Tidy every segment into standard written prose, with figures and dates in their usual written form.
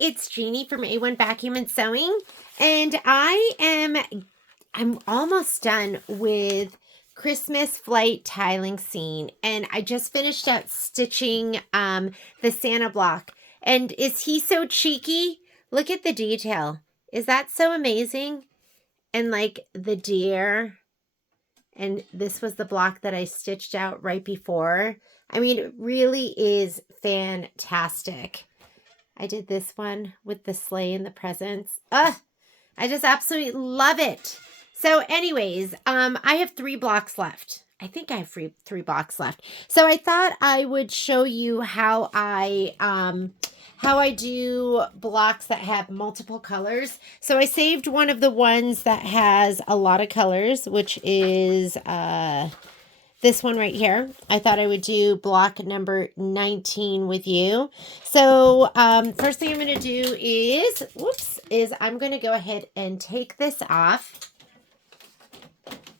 it's Jeannie from A1 Vacuum and Sewing, and I'm almost done with Christmas Flight tiling scene, and I just finished out stitching the Santa block. And is he so cheeky? Look at the detail. Is that so amazing? And like the deer, and this was the block that I stitched out right before. I mean, it really is fantastic. I did this one with the sleigh and the presents. I just absolutely love it. So anyways, I have 3 blocks left. I think I have three blocks left. So I thought I would show you how I do blocks that have multiple colors. So I saved one of the ones that has a lot of colors, which is this one right here. I thought I would do block number 19 with you. So first thing I'm going to do is I'm going to go ahead and take this off.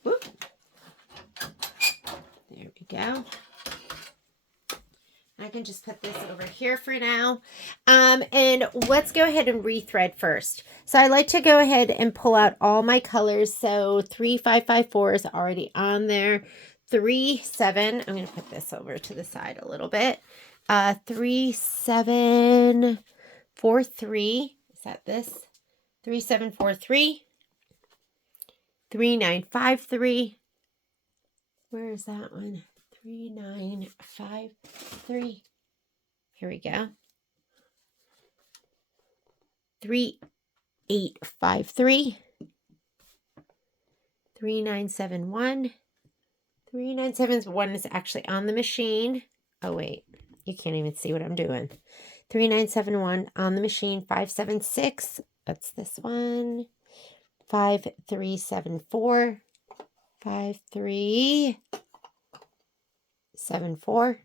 Whoop. There we go. I can just put this over here for now. And let's go ahead and rethread first. So I like to go ahead and pull out all my colors. So 3554 is already on there. 37, I'm going to put this over to the side a little bit. 3743, is that this? 3743, 3953, where is that one? 3953, here we go. 3853, 3971, 3971 is actually on the machine. Oh, wait. You can't even see what I'm doing. 3971 on the machine. 576. That's this one. 5374. 5374.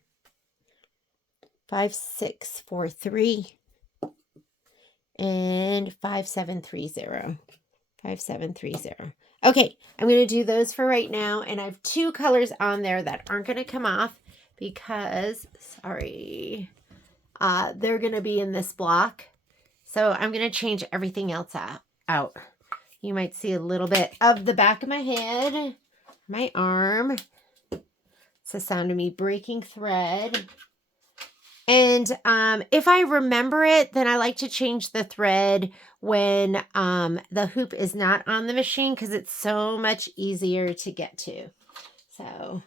5643. And 5730. 5730. Okay, I'm going to do those for right now, and I have 2 colors on there that aren't going to come off because, sorry, they're going to be in this block. So I'm going to change everything else out. You might see a little bit of the back of my head, my arm. It's the sound of me breaking thread. And if I remember it, then I like to change the thread when the hoop is not on the machine because it's so much easier to get to. So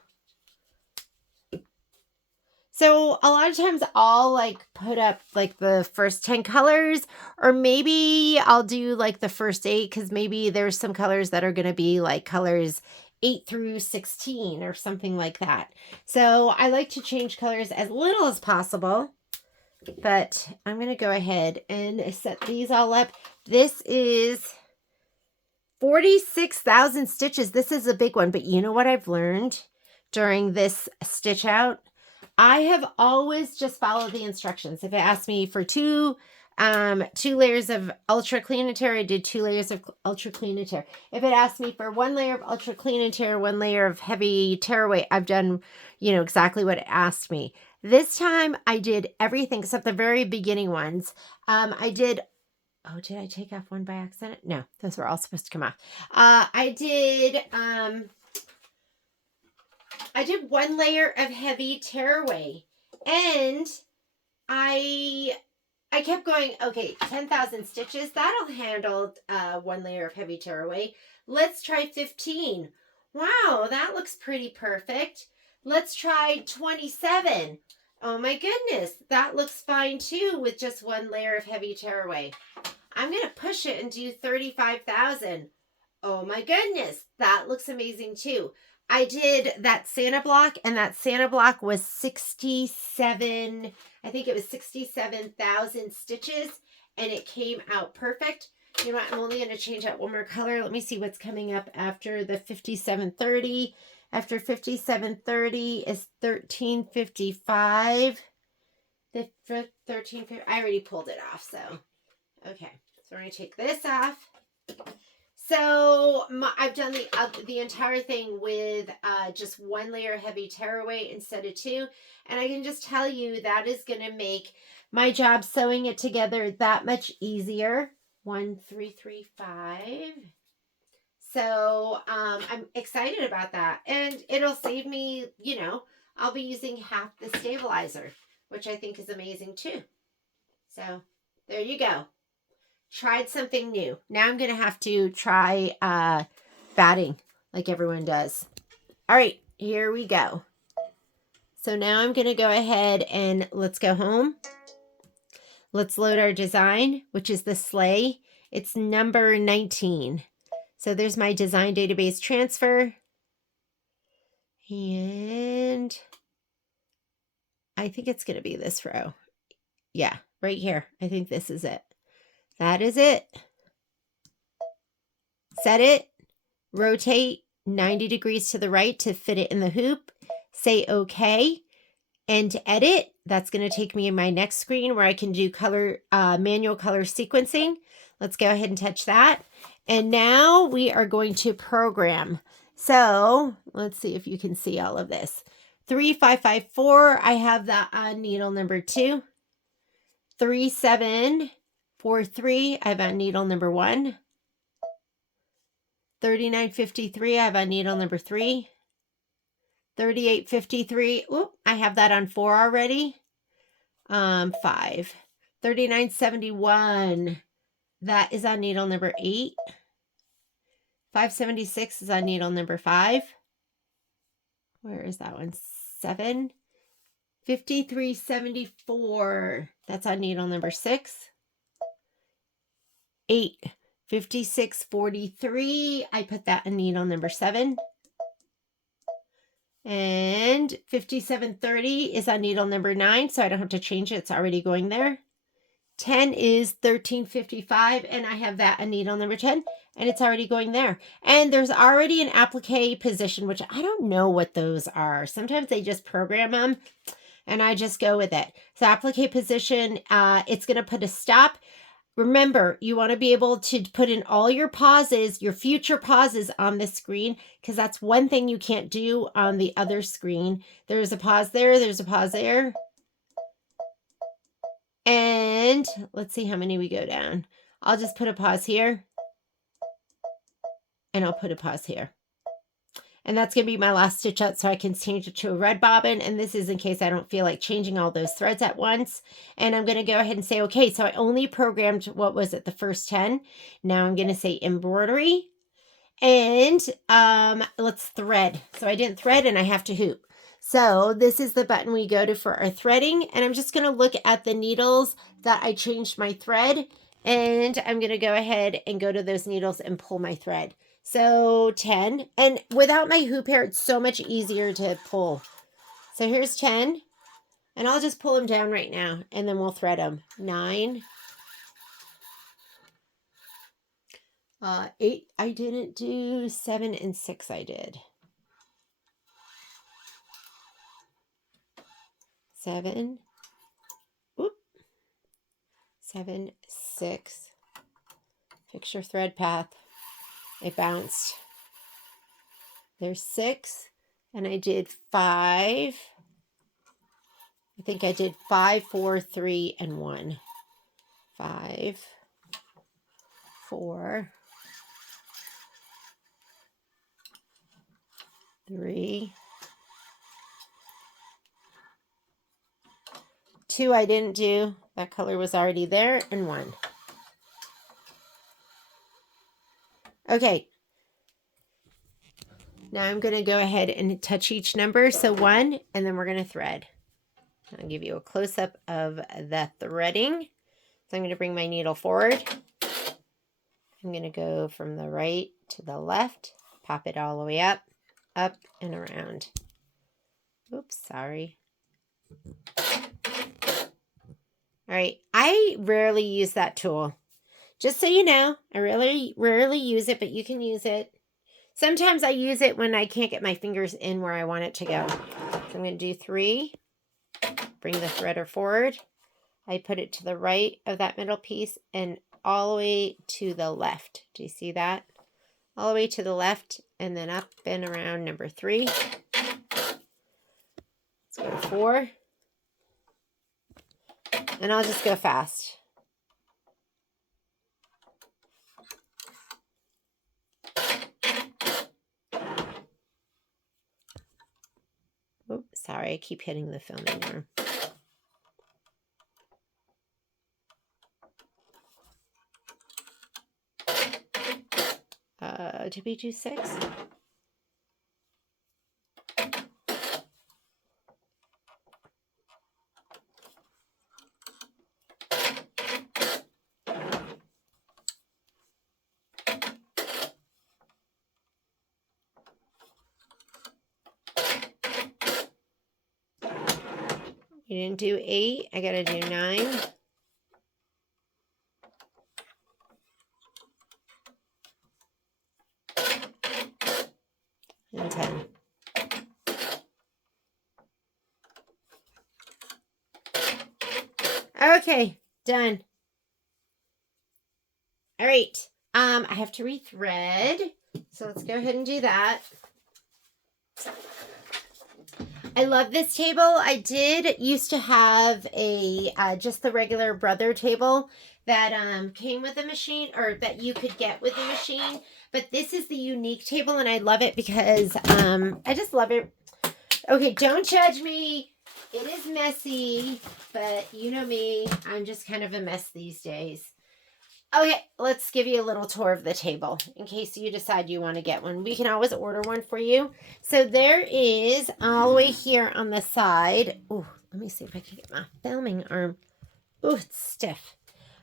a lot of times I'll like put up like the first 10 colors, or maybe I'll do like the first 8 because maybe there's some colors that are going to be like colors 8 through 16 or something like that. So I like to change colors as little as possible, but I'm going to go ahead and set these all up. This is 46,000 stitches. This is a big one, but you know what I've learned during this stitch out? I have always just followed the instructions. If it asks me for two layers of ultra clean and tear, I did 2 layers of ultra clean and tear. If it asked me for 1 layer of ultra clean and tear, 1 layer of heavy tearaway, I've done, exactly what it asked me. This time I did everything except the very beginning ones. Did I take off one by accident? No, those were all supposed to come off. I did 1 layer of heavy tearaway, and I kept going, okay, 10,000 stitches. That'll handle 1 layer of heavy tearaway. Let's try 15. Wow, that looks pretty perfect. Let's try 27. Oh my goodness, that looks fine too with just 1 layer of heavy tearaway. I'm going to push it and do 35,000. Oh my goodness, that looks amazing too. I did that Santa block, and that Santa block was 67, I think it was 67,000 stitches, and it came out perfect. You know what, I'm only going to change out 1 more color. Let me see what's coming up after the 5730. After 5730 is 1355. The 1350, I already pulled it off, so, okay. So we're going to take this off. So I've done the entire thing with just 1 layer heavy tearaway instead of 2. And I can just tell you that is going to make my job sewing it together that much easier. 1335. So I'm excited about that. And it'll save me, you know, I'll be using half the stabilizer, which I think is amazing too. So there you go. Tried something new. Now I'm going to have to try batting like everyone does. All right, here we go. So now I'm going to go ahead and let's go home. Let's load our design, which is the sleigh. It's number 19. So there's my design database transfer. And I think it's going to be this row. Yeah, right here. I think this is it. That is it. Set it. Rotate 90 degrees to the right to fit it in the hoop. Say OK. And to edit, that's going to take me in my next screen where I can do color, manual color sequencing. Let's go ahead and touch that. And now we are going to program. So let's see if you can see all of this. 3554, I have that on needle number 2. 3743, I have on needle number 1. 3953, I have on needle number 3. 3853, oop, I have that on 4 already. 5. 3971, that is on needle number 8. 576 is on needle number 5. Where is that one? 7. 5374, that's on needle number 6. 8. 5643, I put that in needle number 7. And 5730 is on needle number 9, so I don't have to change it. It's already going there. 10 is 1355, and I have that on needle number 10, and it's already going there. And there's already an applique position, which I don't know what those are. Sometimes they just program them, and I just go with it. So applique position, it's going to put a stop. Remember, you want to be able to put in all your pauses, your future pauses on this screen, because that's one thing you can't do on the other screen. There's a pause there. There's a pause there. And let's see how many we go down. I'll just put a pause here. And I'll put a pause here. And that's going to be my last stitch out, so I can change it to a red bobbin. And this is in case I don't feel like changing all those threads at once. And I'm going to go ahead and say, okay, so I only programmed, what was it, the first 10. Now I'm going to say embroidery. And let's thread. So I didn't thread and I have to hoop. So this is the button we go to for our threading. And I'm just going to look at the needles that I changed my thread. And I'm going to go ahead and go to those needles and pull my thread. So 10, and without my hoop hair, it's so much easier to pull. So here's 10, and I'll just pull them down right now, and then we'll thread them. 9, 8, I didn't do. 7 and 6 I did. 7, whoop, 7, 6, fix your thread path. I bounced. There's 6, and I did 5. I think I did 5, 4, 3, and 1. 5, 4, 3, 2 I didn't do. That color was already there, and 1. Okay. Now I'm going to go ahead and touch each number. So 1, and then we're going to thread. I'll give you a close-up of the threading. So I'm going to bring my needle forward. I'm going to go from the right to the left, pop it all the way up, and around. Oops, sorry. All right, I rarely use that tool. Just so you know, I really rarely use it, but you can use it. Sometimes I use it when I can't get my fingers in where I want it to go. So I'm going to do 3, bring the threader forward. I put it to the right of that middle piece and all the way to the left. Do you see that? All the way to the left and then up and around number 3. Let's go to 4. And I'll just go fast. Oops, sorry, I keep hitting the filming arm. Did we do 6? You didn't do 8. I gotta do 9. And 10. Okay, done. All right. I have to rethread. So let's go ahead and do that. I love this table. I did used to have a just the regular Brother table that came with the machine, or that you could get with the machine. But this is the unique table, and I love it because I just love it. Okay, don't judge me. It is messy, but you know me. I'm just kind of a mess these days. Okay, let's give you a little tour of the table in case you decide you want to get one. We can always order one for you. So there is all the way here on the side. Oh, let me see if I can get my filming arm. Oh, it's stiff.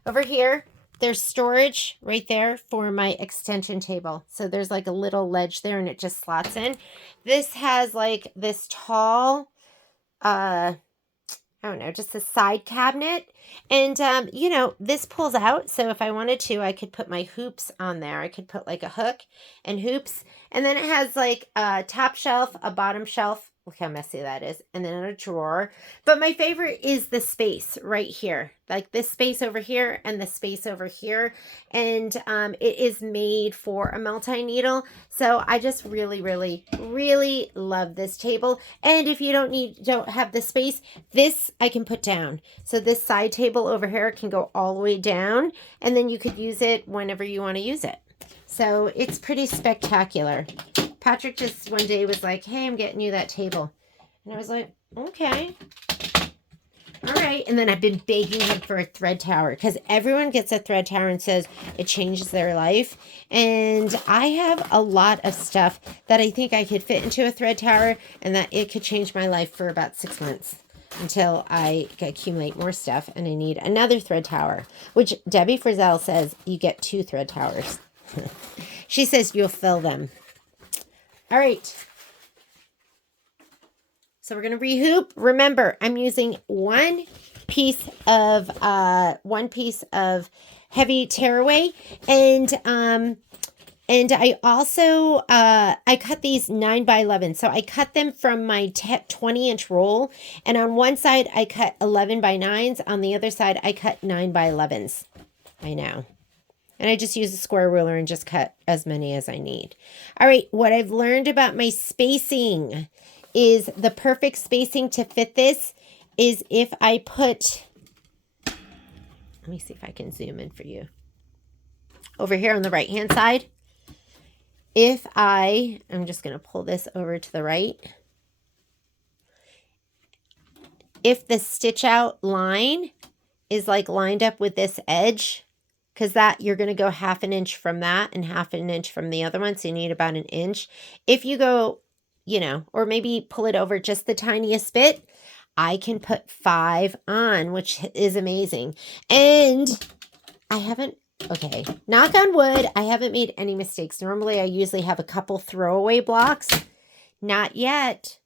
Over here, there's storage right there for my extension table. So there's like a little ledge there and it just slots in. This has like this tall, I don't know, just a side cabinet. And, you know, this pulls out. So if I wanted to, I could put my hoops on there. I could put like a hook and hoops. And then it has like a top shelf, a bottom shelf. Look how messy that is. And then a drawer. But my favorite is the space right here. Like this space over here and the space over here. And it is made for a multi-needle. So I just really, really, really love this table. And if you don't have the space, this I can put down. So this side table over here can go all the way down. And then you could use it whenever you want to use it. So it's pretty spectacular. Patrick just one day was like, hey, I'm getting you that table. And I was like, okay. All right. And then I've been begging him for a thread tower because everyone gets a thread tower and says it changes their life. And I have a lot of stuff that I think I could fit into a thread tower and that it could change my life for about 6 months until I accumulate more stuff and I need another thread tower, which Debbie Frizzell says you get 2 thread towers. She says you'll fill them. All right. So we're going to rehoop. Remember, I'm using one piece of heavy tearaway, and I also I cut these 9x11. So I cut them from my 20-inch roll, and on one side I cut 11x9s. On the other side I cut 9x11s. I know. And I just use a square ruler and just cut as many as I need. All right, what I've learned about my spacing is the perfect spacing to fit this is if I put, let me see if I can zoom in for you. Over here on the right-hand side, I'm just going to pull this over to the right. If the stitch out line is like lined up with this edge, because that you're going to go 1/2 inch from that and 1/2 inch from the other one. So you need about 1 inch. If you go, you know, or maybe pull it over just the tiniest bit, I can put 5 on, which is amazing. And I haven't, okay, knock on wood, I haven't made any mistakes. Normally I usually have a couple throwaway blocks. Not yet.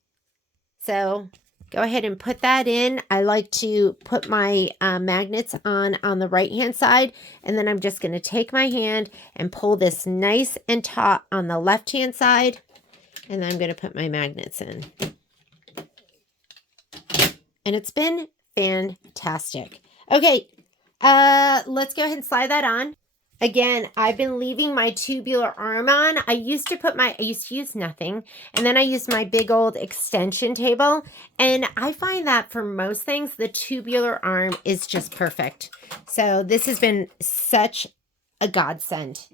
So go ahead and put that in. I like to put my magnets on the right-hand side, and then I'm just going to take my hand and pull this nice and taut on the left-hand side, and then I'm going to put my magnets in. And it's been fantastic. Okay, let's go ahead and slide that on. Again, I've been leaving my tubular arm on. I used to use nothing. And then I used my big old extension table. And I find that for most things, the tubular arm is just perfect. So this has been such a godsend.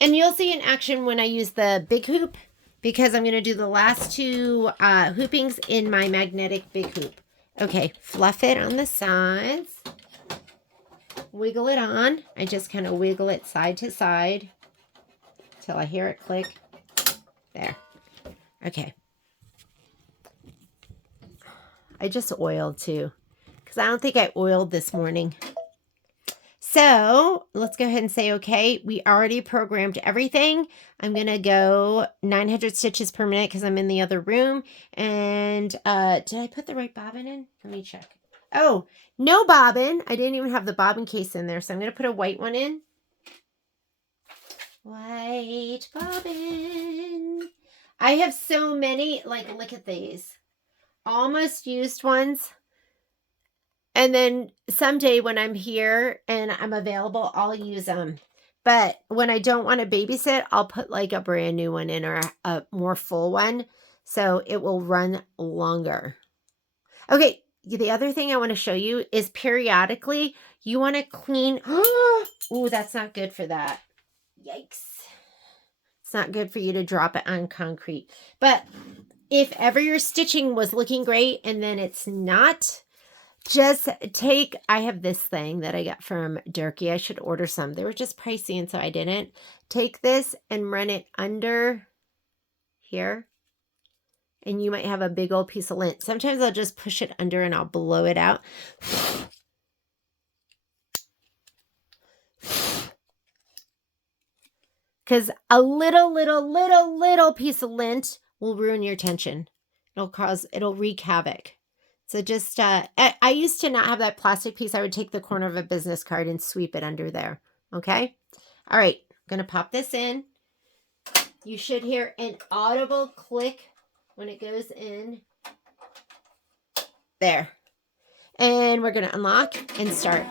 And you'll see in action when I use the big hoop, because I'm going to do the last two hoopings in my magnetic big hoop. Okay, fluff it on the sides. Wiggle it on. I just kind of wiggle it side to side till I hear it click. There. Okay. I just oiled too, because I don't think I oiled this morning. So let's go ahead and say, okay, we already programmed everything. I'm going to go 900 stitches per minute because I'm in the other room. And did I put the right bobbin in? Let me check. Oh, no bobbin. I didn't even have the bobbin case in there. So I'm going to put a white one in. White bobbin. I have so many, like, look at these. Almost used ones. And then someday when I'm here and I'm available, I'll use them. But when I don't want to babysit, I'll put like a brand new one in or a more full one. So it will run longer. Okay. The other thing I want to show you is periodically you want to clean. Ooh, that's not good for that. Yikes. It's not good for you to drop it on concrete. But if ever your stitching was looking great and then it's not, just take, I have this thing that I got from Durkee. I should order some. They were just pricey and so I didn't. Take this and run it under here. And you might have a big old piece of lint. Sometimes I'll just push it under and I'll blow it out. Because a little piece of lint will ruin your tension. It'll wreak havoc. So just, I used to not have that plastic piece. I would take the corner of a business card and sweep it under there. Okay. All right. I'm going to pop this in. You should hear an audible click when it goes in. There. And we're going to unlock and start.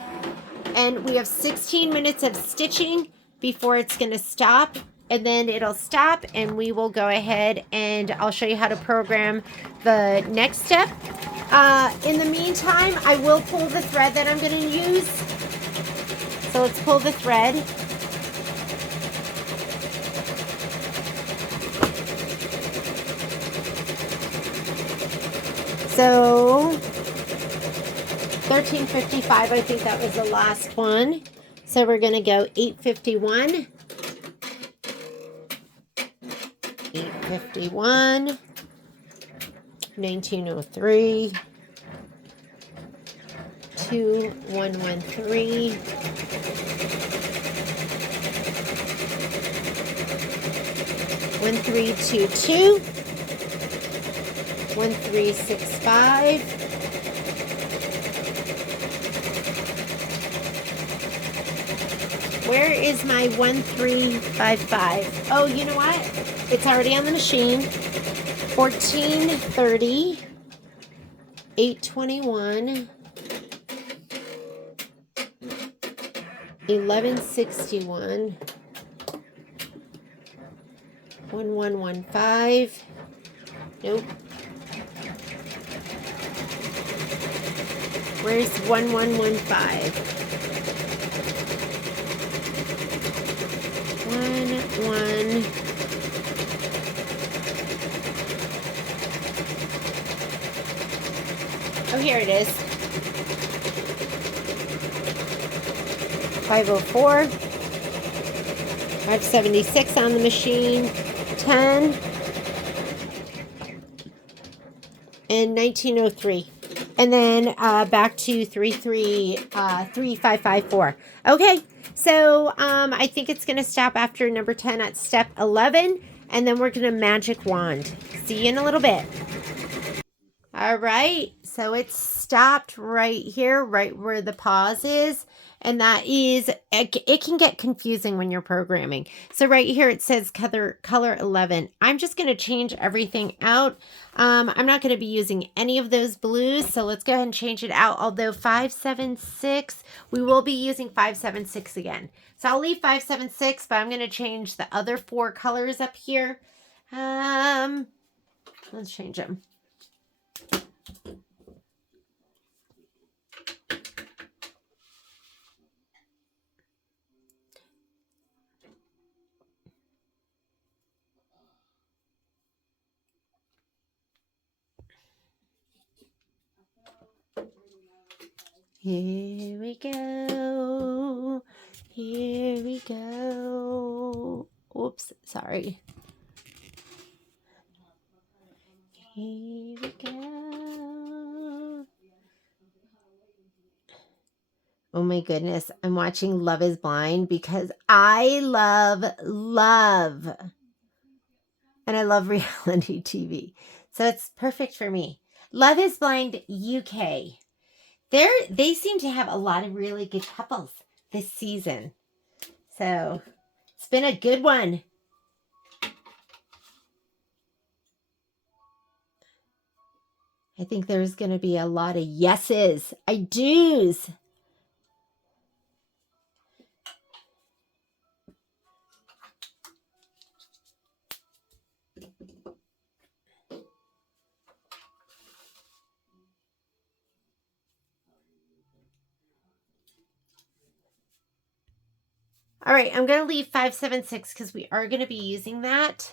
And we have 16 minutes of stitching before it's going to stop. And then it'll stop and we will go ahead and I'll show you how to program the next step. In the meantime, I will pull the thread that I'm going to use. So let's pull the thread. So 1355, I think that was the last one. So we're going to go 851. 851. 1903, 2113, 1322, 1365, 'Where is my 1355? Oh, you know what? It's already on the machine. 1430, 821, 1161, 1115. Nope. Where's 1115? 11. Oh, here it is. 504. 576 on the machine. 10. And 1903. And then back to 3554. Okay, so I think it's going to stop after number 10 at step 11. And then we're going to magic wand. See you in a little bit. All right, so it's stopped right here, right where the pause is. And that is, it can get confusing when you're programming. So right here it says color 11. I'm just going to change everything out. I'm not going to be using any of those blues, so let's go ahead and change it out. Although 576, we will be using 576 again. So I'll leave 576, but I'm going to change the other 4 colors up here. Let's change them. Here we go. Here we go. Oops, sorry. Here we go. Oh my goodness, I'm watching Love is Blind because I love. And I love reality TV. So it's perfect for me. Love is Blind UK. They seem to have a lot of really good couples this season. So it's been a good one. I think there's going to be a lot of yeses. I do's. All right, I'm going to leave 576 because we are going to be using that.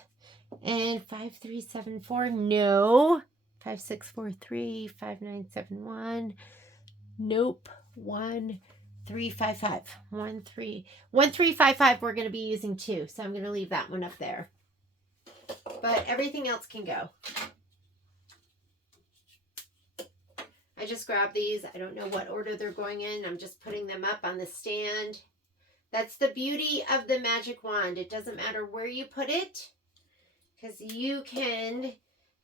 And 5374, no. 5643, 5971, nope. 1355, 1355 we're going to be using too. So I'm going to leave that one up there. But everything else can go. I just grabbed these. I don't know what order they're going in. I'm just putting them up on the stand. That's the beauty of the magic wand. It doesn't matter where you put it, because you can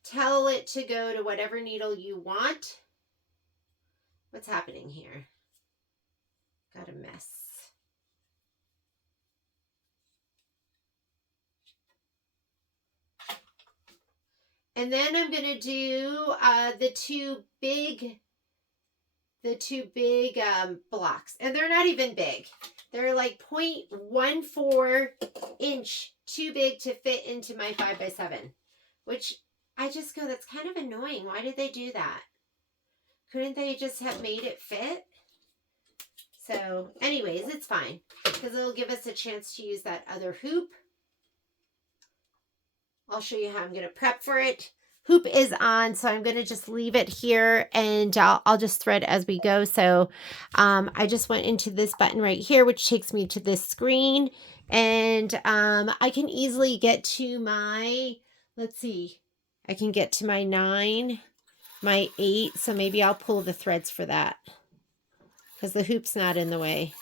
tell it to go to whatever needle you want. What's happening here? Got a mess. And then I'm going to do the two big blocks. And they're not even big. They're like 0.14 inch too big to fit into my 5x7. Which I just go, that's kind of annoying. Why did they do that? Couldn't they just have made it fit? So anyways, it's fine. Because it'll give us a chance to use that other hoop. I'll show you how I'm going to prep for it. Hoop is on, so I'm going to just leave it here, and I'll just thread as we go. So I just went into this button right here, which takes me to this screen, and I can easily get to my, let's see, I can get to my 9, my 8, so maybe I'll pull the threads for that because the hoop's not in the way.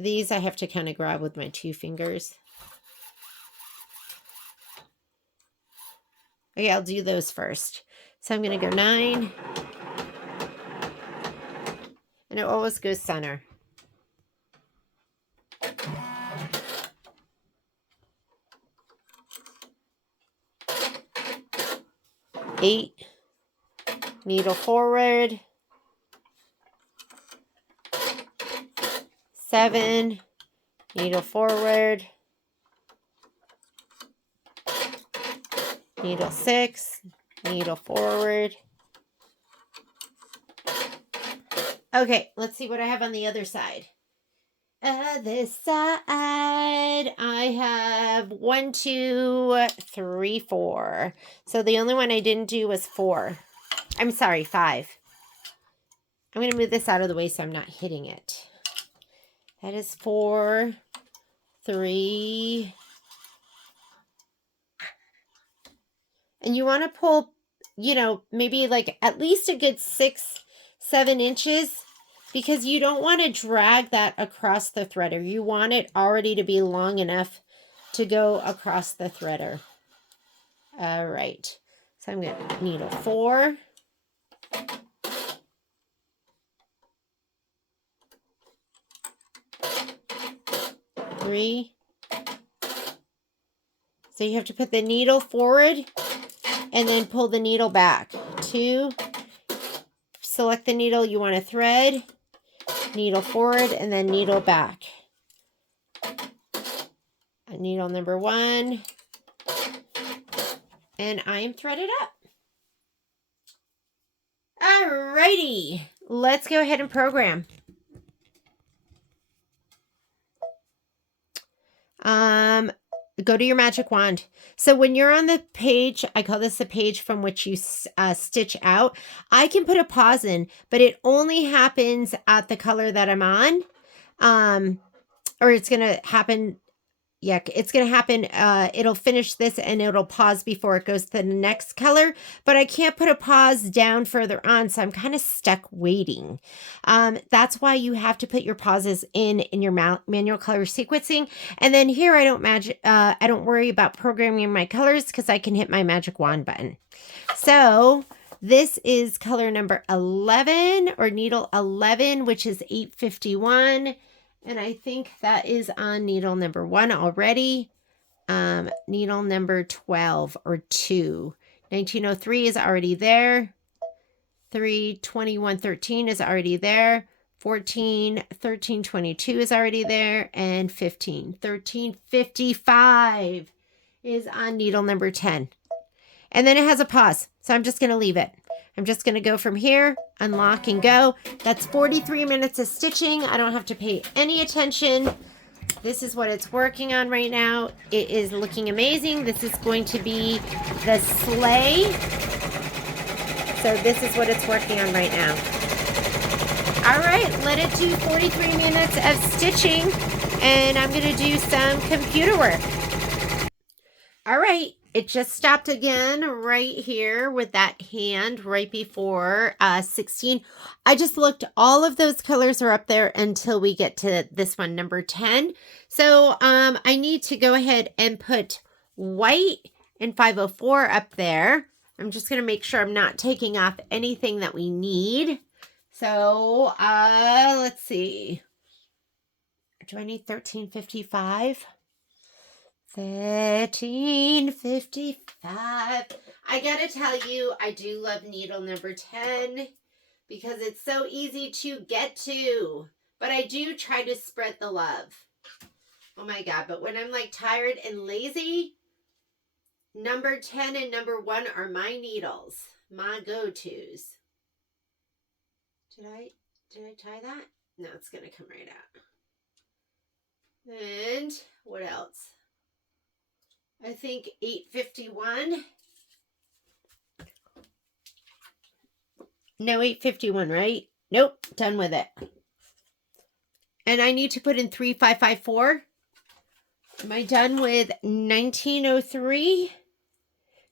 These I have to kind of grab with my 2 fingers. Okay, I'll do those first. So I'm going to go 9. And it always goes center. 8, needle forward. 7, needle forward. Needle 6, needle forward. Okay, let's see what I have on the other side. This side, I have 1, 2, 3, 4. So the only one I didn't do was 4. I'm sorry, 5. I'm going to move this out of the way so I'm not hitting it. That is 4, 3. And you want to pull, you know, maybe like at least a good 6, 7 inches because you don't want to drag that across the threader. You want it already to be long enough to go across the threader. All right. So I'm going to needle 4. 3. So you have to put the needle forward and then pull the needle back. 2. Select the needle you want to thread, needle forward, and then needle back. Needle number 1. And I am threaded up. Alrighty, let's go ahead and program. Go to your magic wand. So when you're on the page, I call this the page from which you stitch out. I can put a pause in, but it only happens at the color that I'm on. Or it's going to happen. Yeah, it's going to happen. It'll finish this and it'll pause before it goes to the next color, but I can't put a pause down further on. So I'm kind of stuck waiting. That's why you have to put your pauses in your manual color sequencing. And then here I don't worry about programming my colors because I can hit my magic wand button. So this is color number 11 or needle 11, which is 851. And I think that is on needle number 1 already. Needle number 12 or 2. 1903 is already there. 32113 is already there. 1322 is already there. And 1355 is on needle number 10. And then it has a pause. So I'm just going to leave it. I'm just going to go from here, unlock and go. That's 43 minutes of stitching. I don't have to pay any attention. This is what it's working on right now. It is looking amazing. This is going to be the sleigh. So this is what it's working on right now. All right, let it do 43 minutes of stitching, and I'm going to do some computer work. All right. It just stopped again right here with that hand right before 16. I just looked, all of those colors are up there until we get to this one, number 10. So I need to go ahead and put white and 504 up there. I'm just going to make sure I'm not taking off anything that we need. So let's see. Do I need 1355? 1355. I gotta tell you, I do love needle number 10 because it's so easy to get to. But I do try to spread the love. Oh my God, but when I'm like tired and lazy, number 10 and number 1 are my needles, my go-tos. Did I tie that? No, it's gonna come right out. And what else? I think 851. No, 851, right? Nope, done with it. And I need to put in 3554. Am I done with 1903?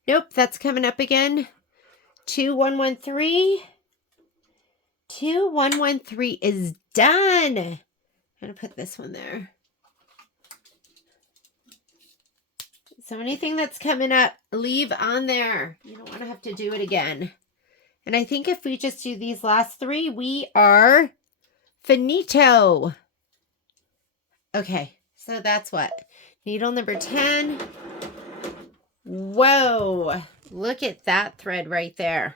Nope, that's coming up again. 2113. 2113 is done. I'm going to put this one there. So anything that's coming up, leave on there. You don't want to have to do it again. And I think if we just do these last 3, we are finito. Okay, so that's what? Needle number 10. Whoa, look at that thread right there.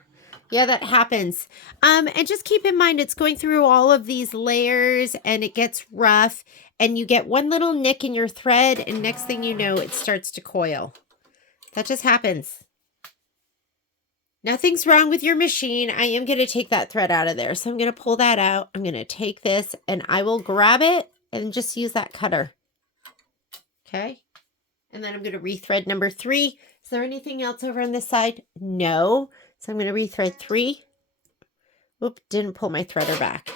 Yeah, that happens. And just keep in mind, it's going through all of these layers and it gets rough and you get one little nick in your thread and next thing you know, it starts to coil. That just happens. Nothing's wrong with your machine. I am going to take that thread out of there. So I'm going to pull that out. I'm going to take this and I will grab it and just use that cutter. Okay. And then I'm going to rethread number 3. Is there anything else over on this side? No. So I'm going to rethread 3. Oop, didn't pull my threader back.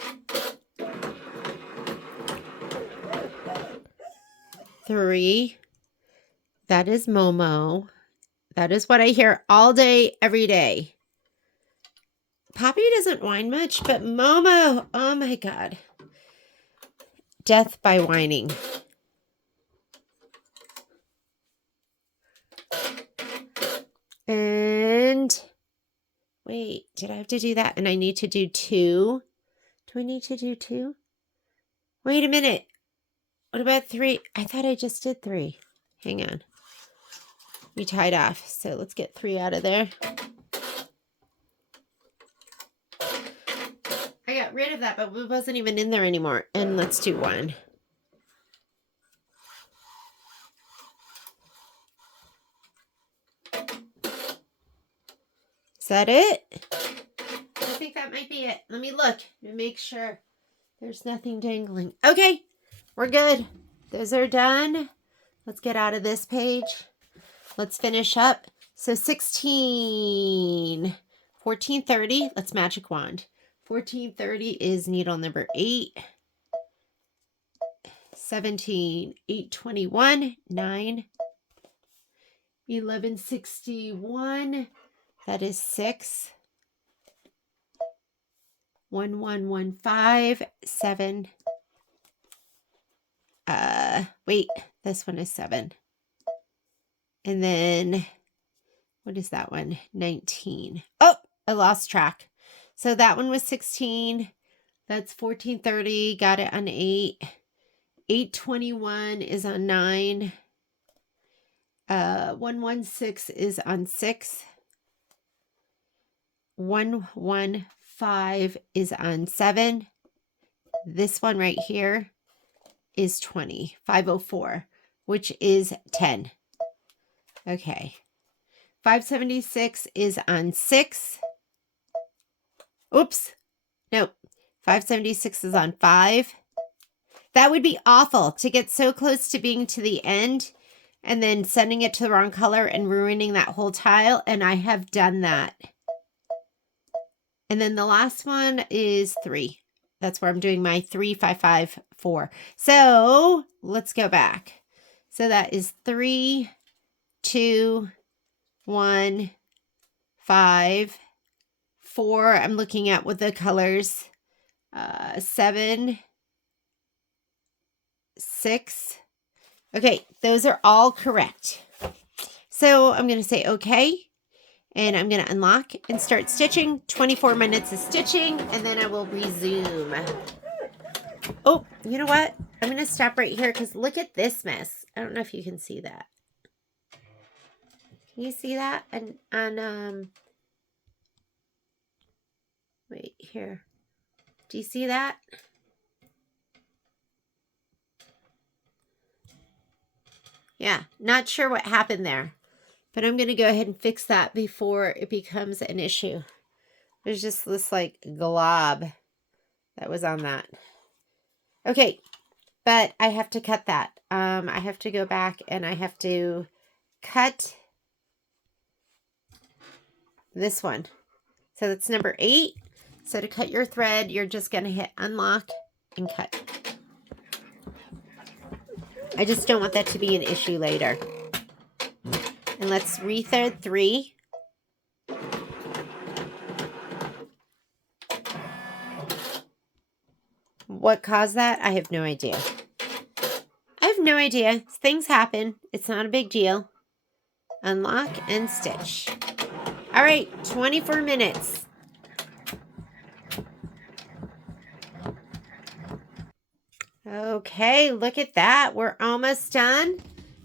3. That is Momo. That is what I hear all day, every day. Poppy doesn't whine much, but Momo, oh my God. Death by whining. And wait, did I have to do that? And I need to do 2. Do I need to do 2? Wait a minute. What about 3? I thought I just did 3. Hang on. We tied off. So let's get 3 out of there. I got rid of that, but it wasn't even in there anymore. And let's do 1. Is that it? I think that might be it. Let me look and make sure there's nothing dangling. Okay, we're good. Those are done. Let's get out of this page. Let's finish up. So 16, 1430. Let's magic wand. 1430 is needle number 8. 17, 821, 9. 1161. That is 6. 1115, 7. Wait, this one is 7. And then, what is that one? 19. Oh, I lost track. So that one was 16. That's 1430. Got it on 8. 821 is on 9. 116 is on 6. 115 is on 7. This one right here is 20. 504, which is 10. Okay. 576 is on 6. Oops. Nope. 576 is on 5. That would be awful to get so close to being to the end and then sending it to the wrong color and ruining that whole tile. And I have done that. And then the last one is 3. That's where I'm doing my 3, 5, 5, 4. So let's go back. So that is 3, 2, 1, 5, 4. I'm looking at with the colors. 7, 6. Okay, those are all correct. So I'm going to say okay. And I'm going to unlock and start stitching. 24 minutes of stitching, and then I will resume. Oh, you know what? I'm going to stop right here because look at this mess. I don't know if you can see that. Can you see that? Wait, here. Do you see that? Yeah, not sure what happened there. But I'm going to go ahead and fix that before it becomes an issue. There's just this like glob that was on that. Okay, but I have to cut that. I have to go back and I have to cut this one. So that's number 8. So to cut your thread, you're just going to hit unlock and cut. I just don't want that to be an issue later. And let's rethread 3. What caused that? I have no idea. I have no idea. Things happen. It's not a big deal. Unlock and stitch. All right, 24 minutes. Okay, look at that. We're almost done.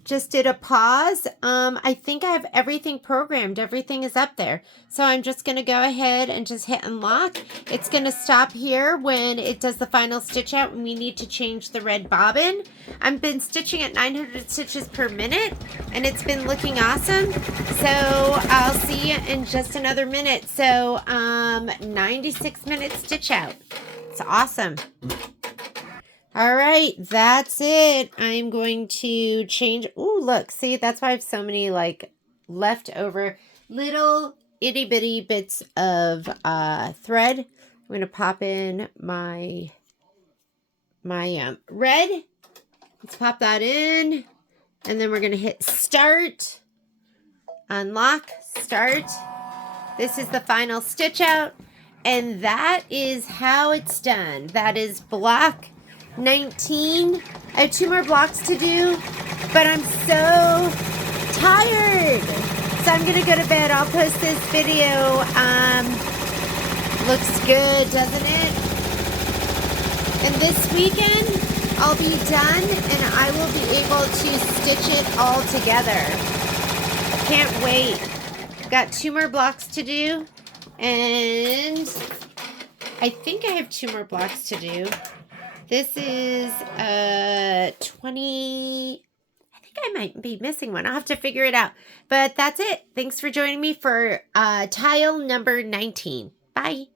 Just did a pause. I think I have everything programmed. Everything is up there. So I'm just going to go ahead and just hit unlock. It's going to stop here when it does the final stitch out and we need to change the red bobbin. I've been stitching at 900 stitches per minute and it's been looking awesome. So I'll see you in just another minute. So 96 minute stitch out. It's awesome. All right, that's it. I'm going to change. Ooh, look, see, that's why I have so many like leftover little itty bitty bits of thread. I'm going to pop in my red. Let's pop that in. And then we're going to hit start, unlock, start. This is the final stitch out. And that is how it's done. That is block 19. I have 2 more blocks to do, but I'm so tired. So I'm gonna go to bed. I'll post this video. Looks good, doesn't it? And this weekend, I'll be done and I will be able to stitch it all together. Can't wait. Got 2 more blocks to do. And I think I have 2 more blocks to do. This is 20. I think I might be missing one. I'll have to figure it out. But that's it. Thanks for joining me for tile number 19. Bye.